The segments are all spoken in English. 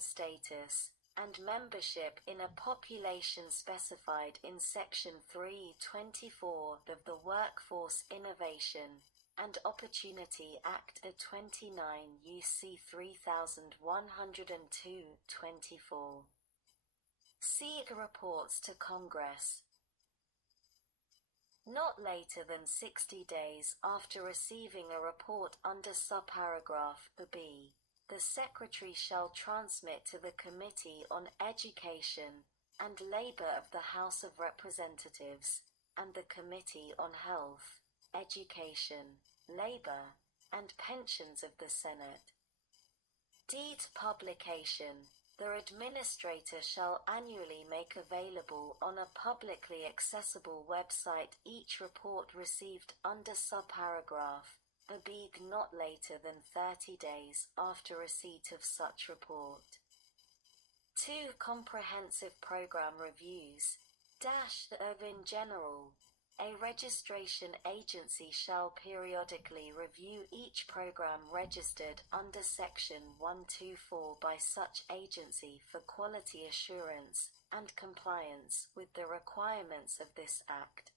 status, and membership in a population specified in Section 324 of the Workforce Innovation and Opportunity Act of 29 U.C. 3102-24. SEED reports to Congress. Not later than 60 days after receiving a report under subparagraph B, the Secretary shall transmit to the Committee on Education and Labor of the House of Representatives and the Committee on Health, Education, Labor, and Pensions of the Senate. Deed publication. The Administrator shall annually make available on a publicly accessible website each report received under subparagraph B not later than 30 days after receipt of such report. 2. Comprehensive program reviews. In general, a registration agency shall periodically review each program registered under Section 124 by such agency for quality assurance and compliance with the requirements of this Act.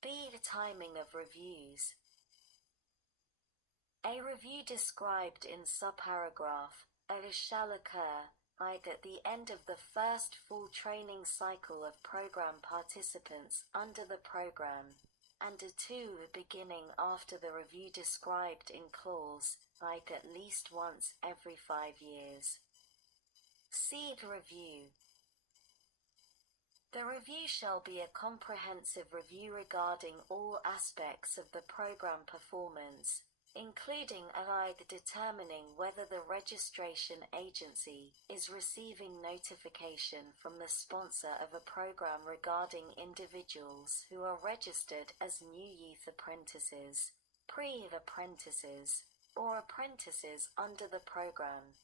B. Timing of reviews. A review described in subparagraph A shall occur at the end of the first full training cycle of program participants under the program, and 2. Beginning after the review described in clause at least once every 5 years. SEED review. The review shall be a comprehensive review regarding all aspects of the program performance, including determining whether the registration agency is receiving notification from the sponsor of a program regarding individuals who are registered as new youth apprentices, pre-apprentices, or apprentices under the program,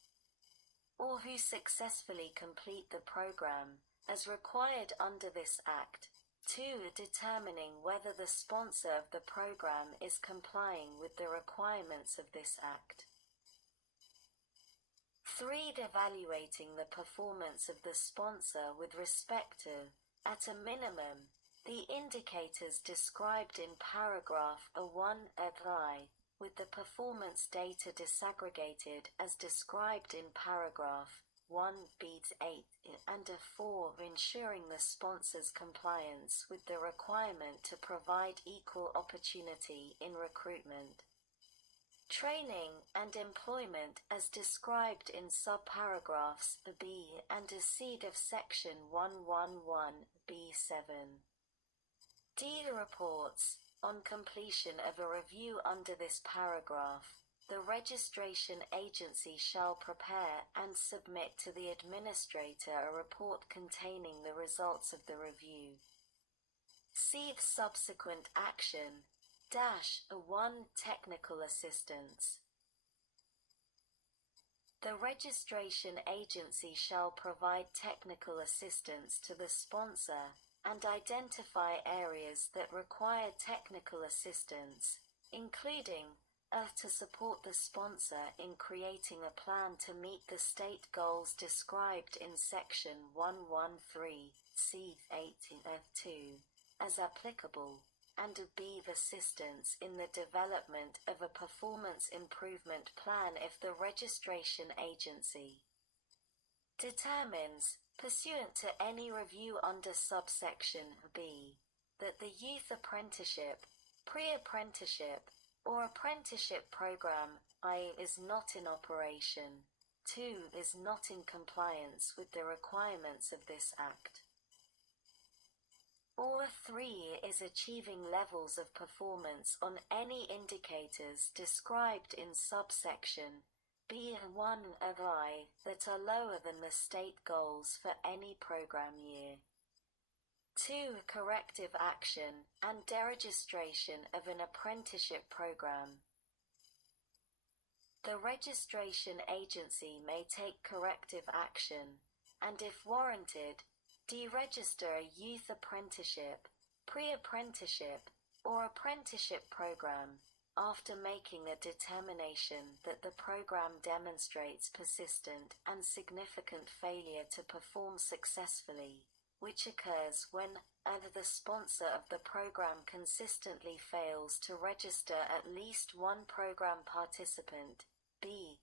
or who successfully complete the program, as required under this Act. 2. Determining whether the sponsor of the program is complying with the requirements of this Act. 3. Evaluating the performance of the sponsor with respect to, at a minimum, the indicators described in paragraph A1 I, with the performance data disaggregated as described in paragraph 1b8 and 4. Ensuring the sponsor's compliance with the requirement to provide equal opportunity in recruitment, training, and employment as described in subparagraphs B and C of Section 111b7. D. Reports. On completion of a review under this paragraph, the registration agency shall prepare and submit to the Administrator a report containing the results of the review. See subsequent action. 1. Technical assistance. The registration agency shall provide technical assistance to the sponsor and identify areas that require technical assistance, including to support the sponsor in creating a plan to meet the state goals described in Section 113(c)(8)(2), as applicable, and B. Assistance in the development of a performance improvement plan if the registration agency determines, pursuant to any review under subsection B, that the youth apprenticeship, pre-apprenticeship, or apprenticeship program is not in operation, 2. Is not in compliance with the requirements of this Act, or 3. Is achieving levels of performance on any indicators described in subsection B1 of I that are lower than the state goals for any program year. 2. Corrective action and deregistration of an apprenticeship program. The registration agency may take corrective action, and if warranted, deregister a youth apprenticeship, pre-apprenticeship, or apprenticeship program, after making a determination that the program demonstrates persistent and significant failure to perform successfully, which occurs when the sponsor of the program consistently fails to register at least one program participant. B.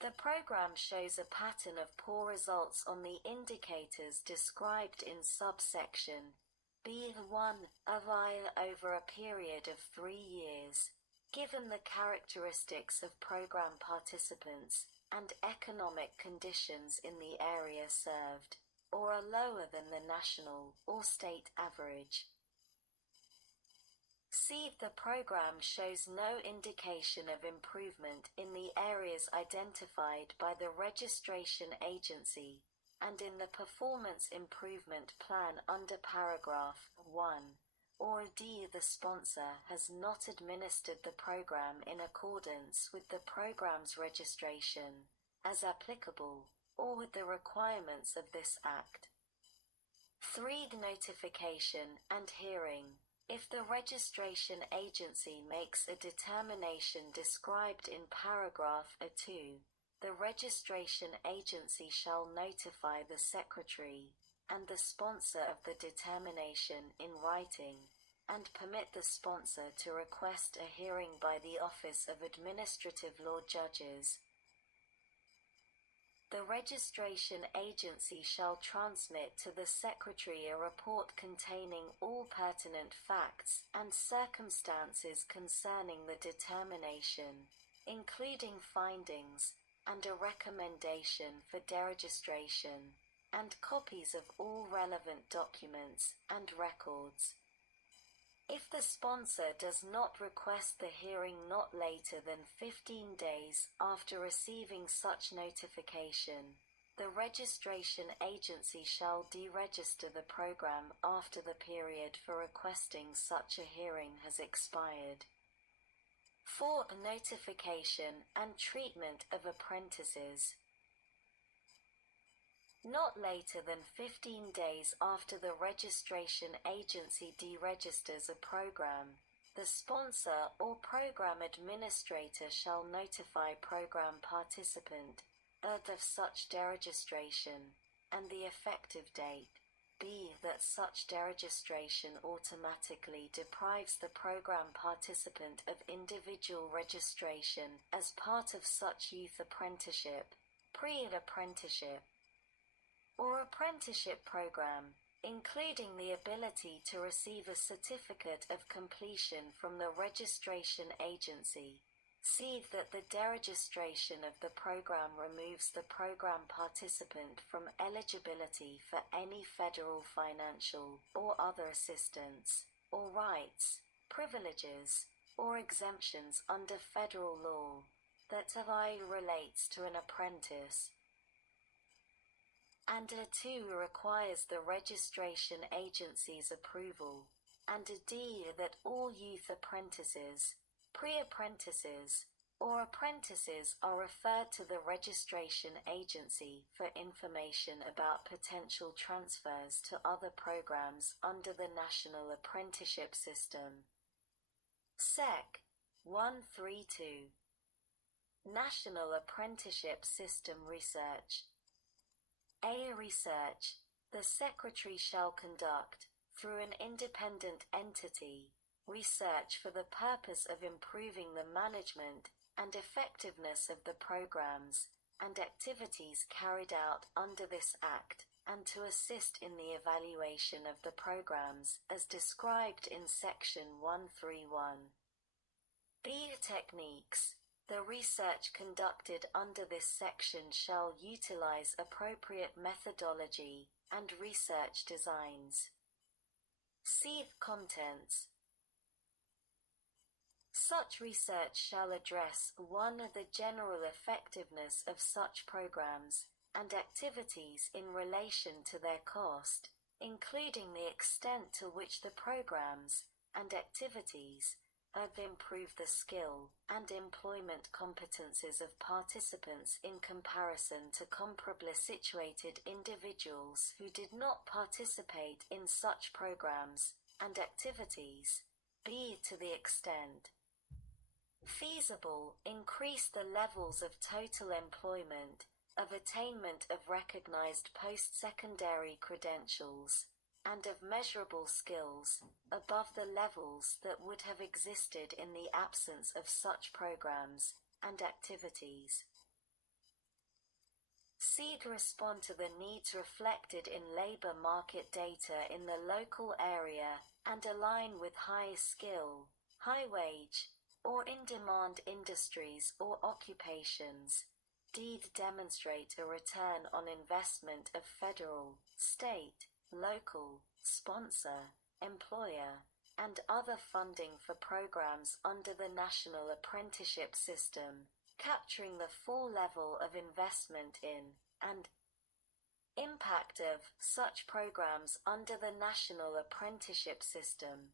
The program shows a pattern of poor results on the indicators described in subsection B1 of I over a period of 3 years, given the characteristics of program participants and economic conditions in the area served, or are lower than the national or state average. C. The program shows no indication of improvement in the areas identified by the registration agency and in the performance improvement plan under paragraph 1, or D. The sponsor has not administered the program in accordance with the program's registration, as applicable, or with the requirements of this Act. 3. Notification and hearing. If the registration agency makes a determination described in paragraph 2, the registration agency shall notify the Secretary and the sponsor of the determination in writing, and permit the sponsor to request a hearing by the Office of Administrative Law Judges. The registration agency shall transmit to the Secretary a report containing all pertinent facts and circumstances concerning the determination, including findings, and a recommendation for deregistration, and copies of all relevant documents and records. If the sponsor does not request the hearing not later than 15 days after receiving such notification, the registration agency shall deregister the program after the period for requesting such a hearing has expired. 4. Notification and treatment of apprentices. Not later than 15 days after the registration agency deregisters a program, the sponsor or program administrator shall notify program participant of such deregistration, and the effective date. B. That such deregistration automatically deprives the program participant of individual registration as part of such youth apprenticeship, pre-apprenticeship, or apprenticeship program, including the ability to receive a certificate of completion from the registration agency. C. That the deregistration of the program removes the program participant from eligibility for any federal financial or other assistance, or rights, privileges, or exemptions under federal law that relates to an apprentice. And a 2 requires the registration agency's approval, and a D that all youth apprentices, pre-apprentices, or apprentices are referred to the registration agency for information about potential transfers to other programs under the National Apprenticeship System. Sec. 132. National Apprenticeship System Research. A. Research. The Secretary shall conduct, through an independent entity, research for the purpose of improving the management and effectiveness of the programs and activities carried out under this Act, and to assist in the evaluation of the programs as described in Section 131. B. Techniques. The research conducted under this section shall utilize appropriate methodology and research designs. C. Contents. Such research shall address 1. The general effectiveness of such programs and activities in relation to their cost, including the extent to which the programs and activities have improved the skill and employment competences of participants in comparison to comparably situated individuals who did not participate in such programs and activities. B. To the extent Feasible, increase the levels of total employment, of attainment of recognized post-secondary credentials, and of measurable skills, above the levels that would have existed in the absence of such programs and activities. Seed respond to the needs reflected in labor market data in the local area and align with high skill, high wage, or in-demand industries or occupations. Deed demonstrate a return on investment of federal, state, local, sponsor, employer, and other funding for programs under the National Apprenticeship System, capturing the full level of investment in, and impact of, such programs under the National Apprenticeship System.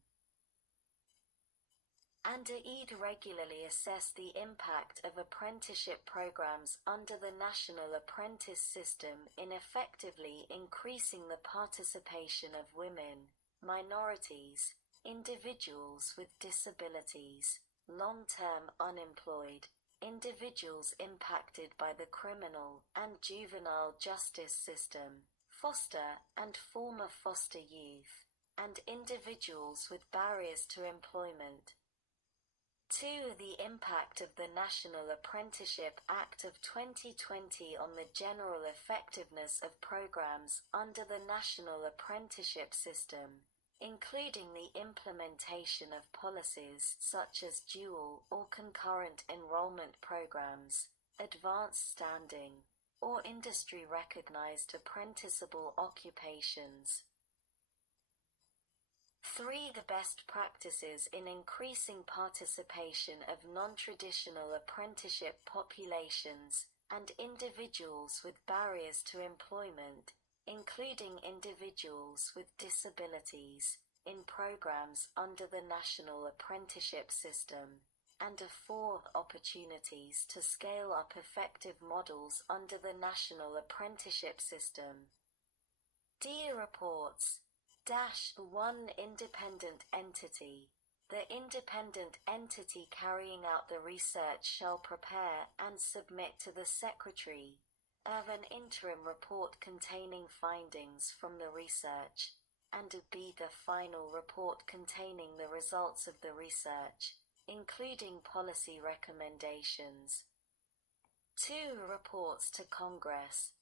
And AID regularly assess the impact of apprenticeship programs under the National Apprentice System in effectively increasing the participation of women, minorities, individuals with disabilities, long-term unemployed, individuals impacted by the criminal and juvenile justice system, foster and former foster youth, and individuals with barriers to employment. 2. The impact of the National Apprenticeship Act of 2020 on the general effectiveness of programs under the National Apprenticeship System, including the implementation of policies such as dual or concurrent enrollment programs, advanced standing, or industry-recognized apprenticeable occupations. 3. The best practices in increasing participation of non-traditional apprenticeship populations and individuals with barriers to employment, including individuals with disabilities, in programs under the National Apprenticeship System, and 4. Opportunities to scale up effective models under the National Apprenticeship System. D. Reports. 1. Independent entity. The independent entity carrying out the research shall prepare and submit to the Secretary of an interim report containing findings from the research, and B. The final report containing the results of the research, including policy recommendations. 2. Reports to Congress.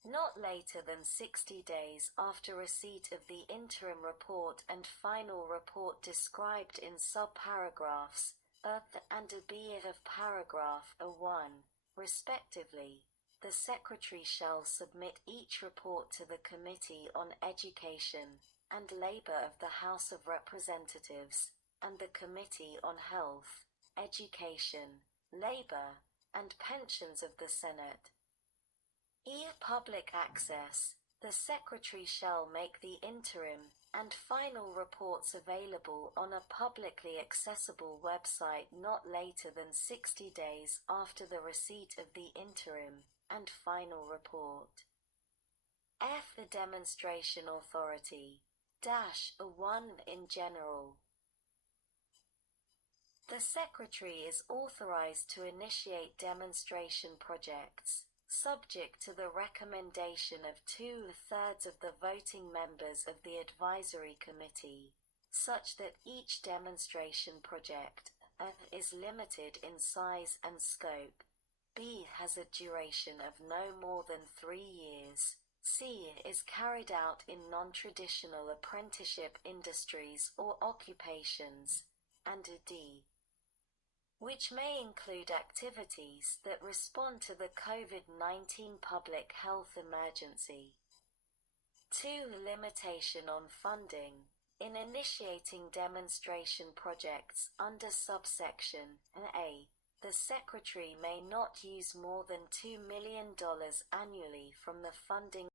Not later than 60 days after receipt of the interim report and final report described in subparagraphs A and B of paragraph A1, respectively, the Secretary shall submit each report to the Committee on Education and Labor of the House of Representatives and the Committee on Health, Education, Labor, and Pensions of the Senate. Public access. The Secretary shall make the interim and final reports available on a publicly accessible website not later than 60 days after the receipt of the interim and final report. The Demonstration Authority. 1. In general. The Secretary is authorized to initiate demonstration projects, subject to the recommendation of 2/3 of the voting members of the Advisory Committee, such that each demonstration project is limited in size and scope. B. Has a duration of no more than 3 years. C. Is carried out in non-traditional apprenticeship industries or occupations. And D. Which may include activities that respond to the COVID-19 public health emergency. 2. Limitation on funding. In initiating demonstration projects under subsection A, the Secretary may not use more than $2 million annually from the funding